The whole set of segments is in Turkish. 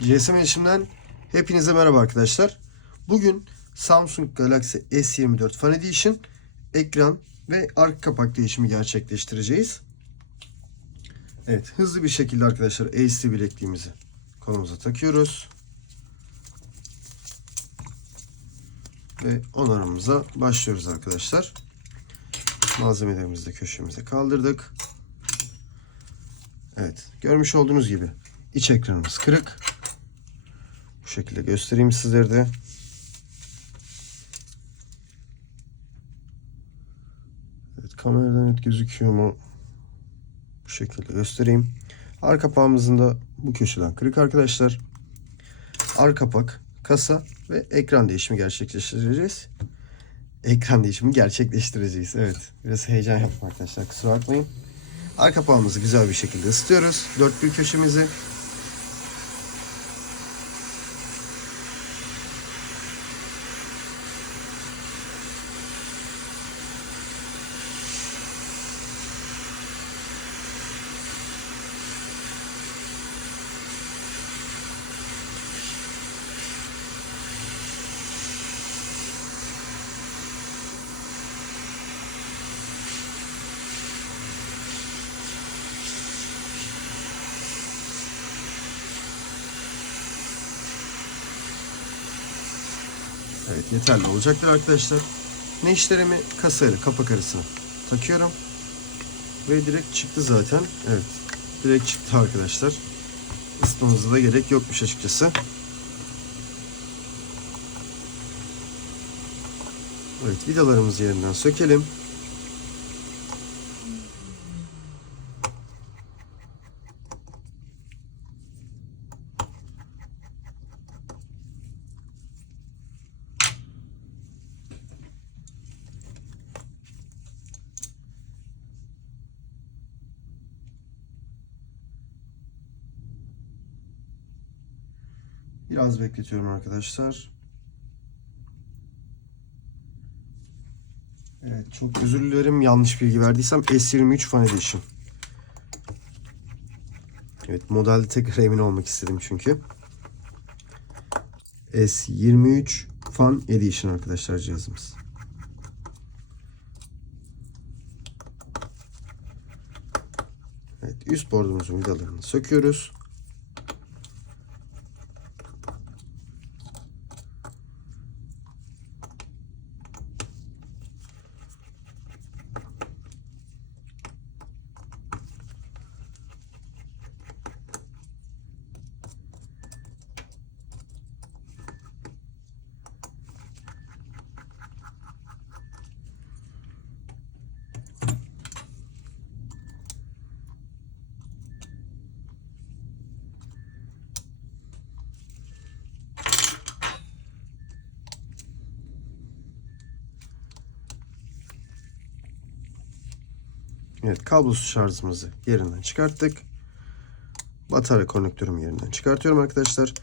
GSM Iletişim'den hepinize merhaba arkadaşlar. Bugün Samsung Galaxy S24 Fan Edition ekran ve arka kapak değişimi gerçekleştireceğiz. Evet, hızlı bir şekilde arkadaşlar AC bilekliğimizi kolumuza takıyoruz. Ve onarımımıza başlıyoruz arkadaşlar. Malzemelerimizi de köşemize kaldırdık. Evet, görmüş olduğunuz gibi iç ekranımız kırık. Bu şekilde göstereyim sizlere de. Evet, kameradan net gözüküyor mu? Bu şekilde göstereyim. Arka kapağımızın da bu köşeden kırık arkadaşlar. Arka kapak, kasa ve ekran değişimi gerçekleştireceğiz. Evet, biraz heyecan yaptım arkadaşlar. Kusura bakmayın. Arka kapağımızı güzel bir şekilde ısıtıyoruz. Dört bir köşemizi. Evet, yeterli olacaktır arkadaşlar. Neşterimi kasayla kapak arasına takıyorum. Ve direkt çıktı zaten. Evet, direkt çıktı arkadaşlar. Isıtmamıza da gerek yokmuş açıkçası. Evet, vidalarımızı yerinden sökelim. Biraz bekletiyorum arkadaşlar. Evet, çok özür dilerim yanlış bilgi verdiysem. S23 Fan Edition. Evet, modelde tekrar emin olmak istedim çünkü. S23 Fan Edition arkadaşlar cihazımız. Evet, üst bordumuzun vidalarını söküyoruz. Evet, kablosuz şarjımızı yerinden çıkarttık. Batarya konnektörümü yerinden çıkartıyorum arkadaşlar.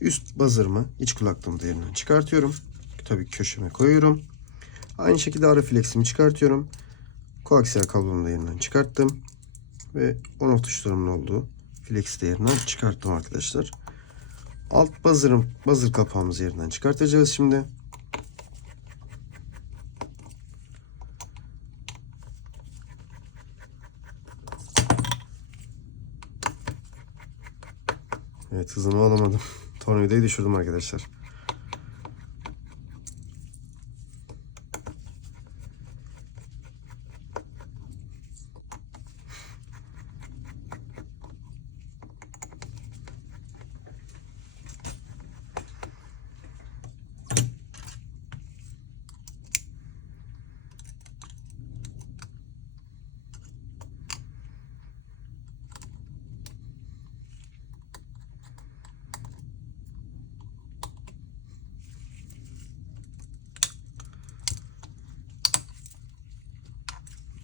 Üst buzzer'ımı, iç kulaklığımı da yerinden çıkartıyorum. Tabii köşeme koyuyorum. Aynı şekilde ara flex'imi çıkartıyorum. Koaksiyel kablomu da yerinden çıkarttım. Ve on-off tuşlarımın olduğu flex'i de yerinden çıkarttım arkadaşlar. Alt buzzer kapağımızı yerinden çıkartacağız şimdi. Evet, hızını alamadım. Tornavidayı düşürdüm arkadaşlar.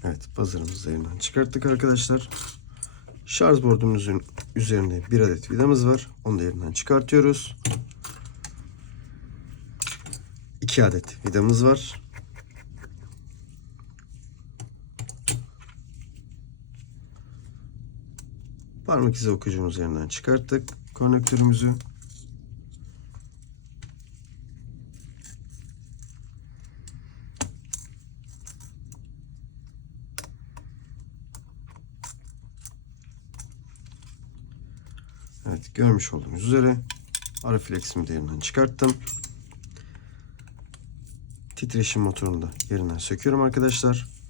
Evet, buzzer'ımızı yerinden çıkarttık arkadaşlar. Şarj bordumuzun üzerinde bir adet vidamız var. Onu da yerinden çıkartıyoruz. 2 adet vidamız var. Parmak izi okuyucumuz yerinden çıkarttık. Konnektörümüzü. Evet, görmüş olduğunuz üzere ara fleximi de yerinden çıkarttım. Titreşim motorunu da yerinden söküyorum arkadaşlar.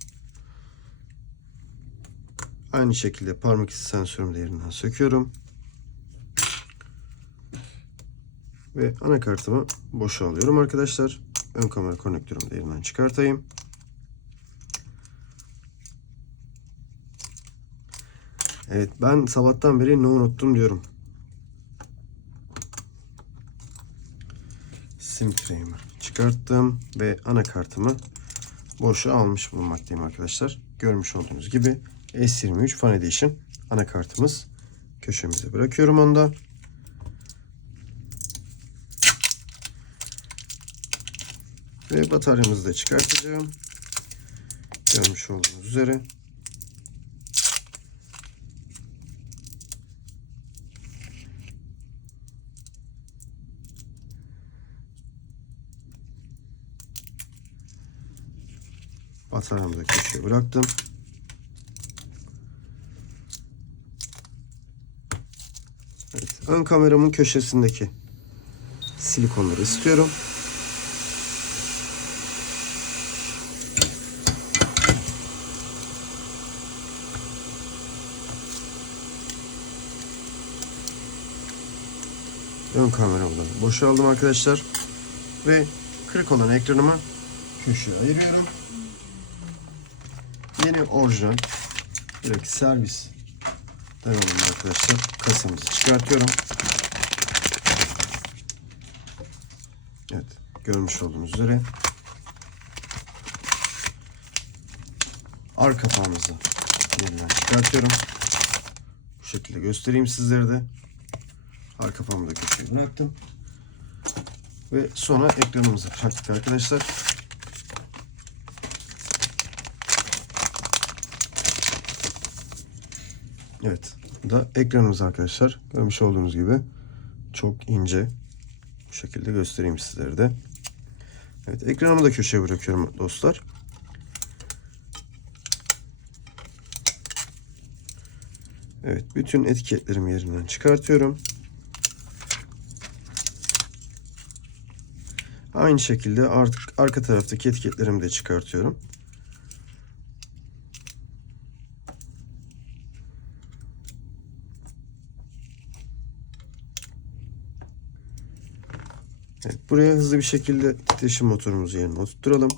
Aynı şekilde parmak izi sensörümü de yerinden söküyorum. Ve anakartımı boşa alıyorum arkadaşlar. Ön kamera konnektörümü de yerinden çıkartayım. Evet, ben sabahtan beri ne unuttum diyorum. Sim frame'i çıkarttım ve anakartımı boşa almış bulunmaktayım arkadaşlar. Görmüş olduğunuz gibi S23 Fan Edition anakartımız. Köşemize bırakıyorum onu da. Ve bataryamızı da çıkartacağım. Görmüş olduğunuz üzere. Bataryamı da köşeye bıraktım. Evet, ön kameramın köşesindeki silikonları ısıtıyorum. Ön kameramı da boşaldım arkadaşlar. Ve kırık olan ekranımı köşeye ayırıyorum. Yeni orijinal direkt servis devamında arkadaşlar kasamızı çıkartıyorum. Evet, görmüş olduğunuz üzere arka kapağımızı yerinden çıkartıyorum. Bu şekilde göstereyim sizlere de. Arka kapağımı da köşeye bıraktım. Ve sonra ekranımızı taktık arkadaşlar. Evet, bu da ekranımız arkadaşlar. Görmüş olduğunuz gibi çok ince. Bu şekilde göstereyim sizlere de. Evet, ekranımı da köşeye bırakıyorum dostlar. Evet, bütün etiketlerimi yerinden çıkartıyorum. Aynı şekilde artık arka taraftaki etiketlerimi de çıkartıyorum. Evet, buraya hızlı bir şekilde titreşim motorumuzu yerine oturtturalım.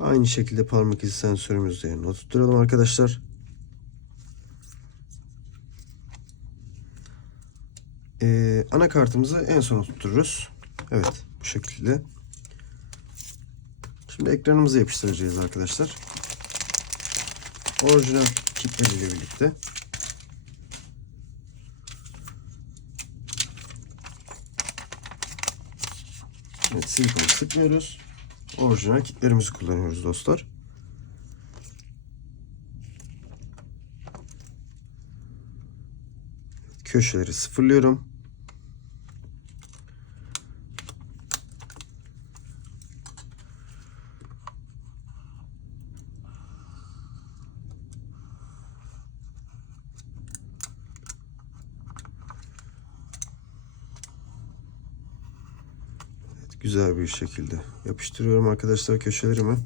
Aynı şekilde parmak izi sensörümüzü de yerine oturtturalım arkadaşlar. Anakartımızı en son oturturuz. Evet, bu şekilde. Şimdi ekranımızı yapıştıracağız arkadaşlar. Orijinal kitleriyle birlikte. Evet, silikonu sıkmıyoruz. Orijinal kitlerimizi kullanıyoruz dostlar. Köşeleri sıfırlıyorum. Evet, güzel bir şekilde yapıştırıyorum arkadaşlar köşelerimi.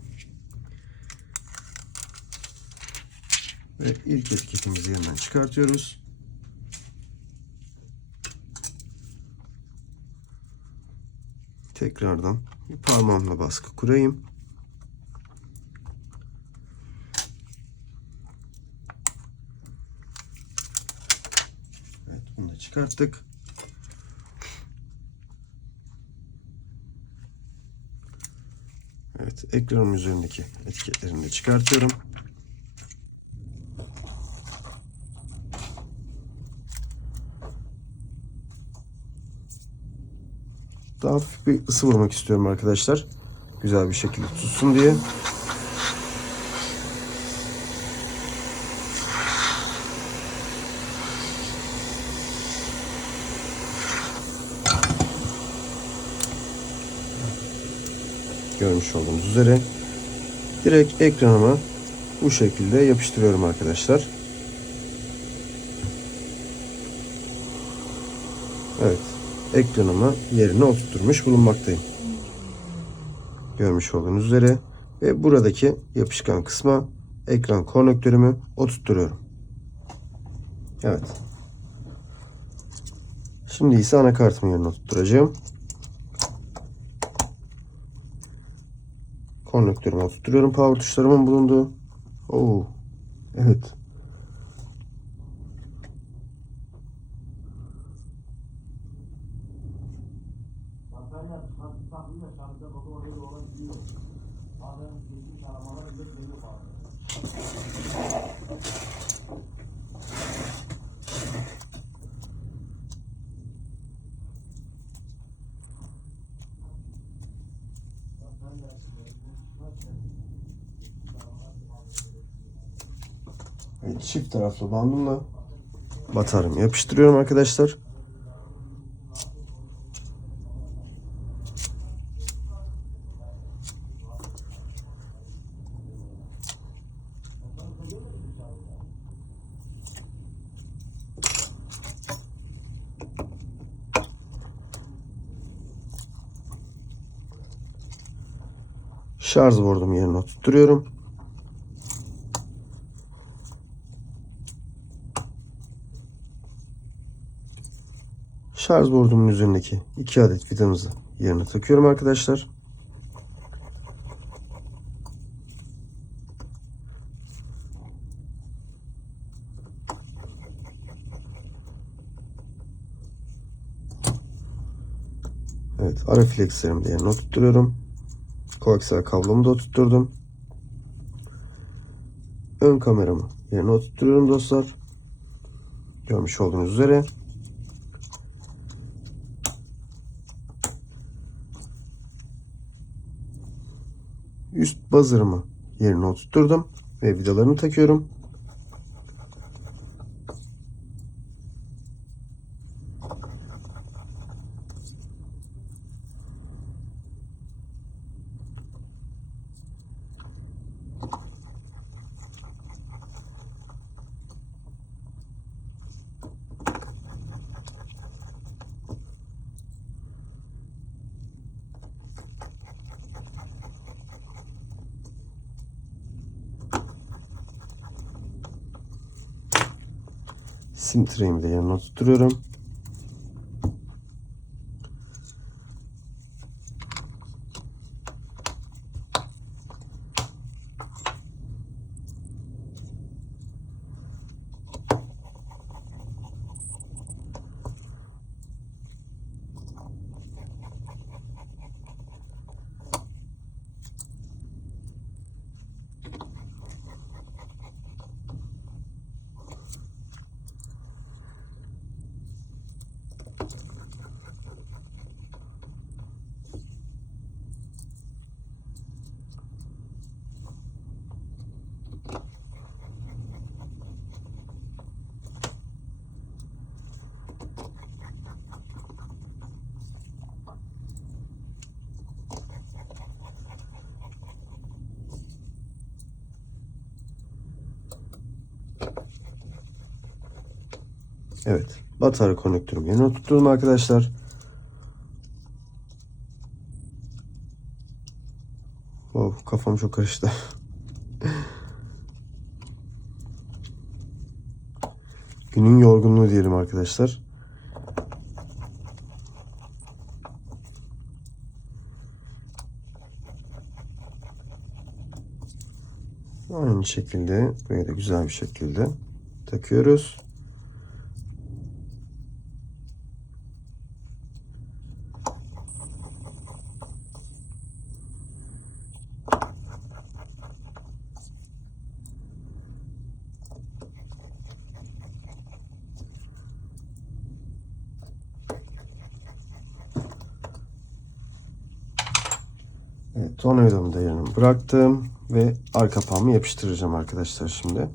Ve ilk etiketimizi yanından çıkartıyoruz. Tekrardan parmağımla baskı kurayım. Evet, bunu da çıkarttık. Evet, ekranın üzerindeki etiketlerini de çıkartıyorum. hafif bir ısı vurmak istiyorum arkadaşlar. Güzel bir şekilde tutsun diye. Görmüş olduğunuz üzere direkt ekranıma bu şekilde yapıştırıyorum arkadaşlar. Evet, ekranıma yerine oturtmuş bulunmaktayım. Görmüş olduğunuz üzere ve buradaki yapışkan kısma ekran konnektörümü oturtturuyorum. Evet. Şimdi ise anakartımı yerine oturtturacağım. Konnektörümü oturtturuyorum. Power tuşlarımın bulunduğu. Oo. Evet. Evet, çift taraflı bandımla bataryamı yapıştırıyorum arkadaşlar. Şarj bordumu yerine oturtuyorum. Şarj bordumun üzerindeki 2 adet vidamızı yerine takıyorum arkadaşlar. Evet, ara flekslerimi de yerine oturtuyorum. Koaksiyel kablomu da oturtturdum. Ön kameramı yerine oturtuyorum dostlar. Görmüş olduğunuz üzere. Üst buzzer'ımı yerine oturtturdum ve vidalarını takıyorum. Sim tray'imi de yerine oturtuyorum. Evet, batarya konnektörümü yerine oturtturdum arkadaşlar. Wow, kafam çok karıştı. Günün yorgunluğu diyelim arkadaşlar. Aynı şekilde buraya da güzel bir şekilde takıyoruz. Tornavidanı da yerine bıraktım ve arka kapağımı yapıştıracağım arkadaşlar şimdi.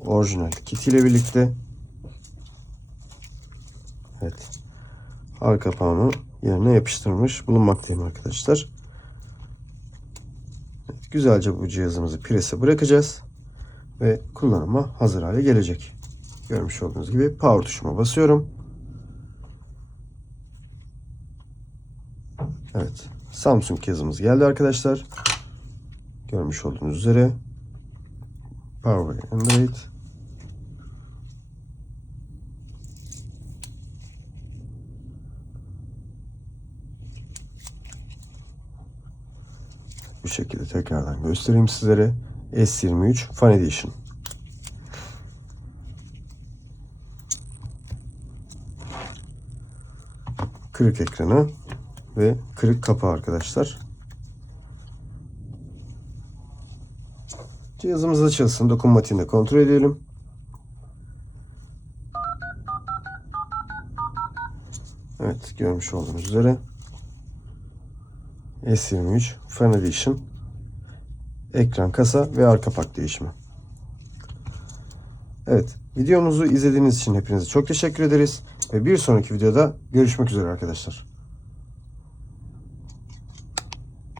Orijinal kit ile birlikte. Evet. Arka kapağımı yerine yapıştırmış bulunmaktayım arkadaşlar. Evet, güzelce bu cihazımızı prese bırakacağız ve kullanıma hazır hale gelecek. Görmüş olduğunuz gibi power tuşuma basıyorum. Evet. Samsung cihazımız geldi arkadaşlar. Görmüş olduğunuz üzere Power Android. Bu şekilde tekrardan göstereyim sizlere. S23 Fan Edition. Kırık ekranı ve kırık kapağı arkadaşlar. Cihazımız açılsın. Dokunmatiğini de kontrol edelim. Evet, görmüş olduğunuz üzere S23 Fan Edition ekran, kasa ve arka kapak değişimi. Evet, videomuzu izlediğiniz için hepinize çok teşekkür ederiz ve bir sonraki videoda görüşmek üzere arkadaşlar.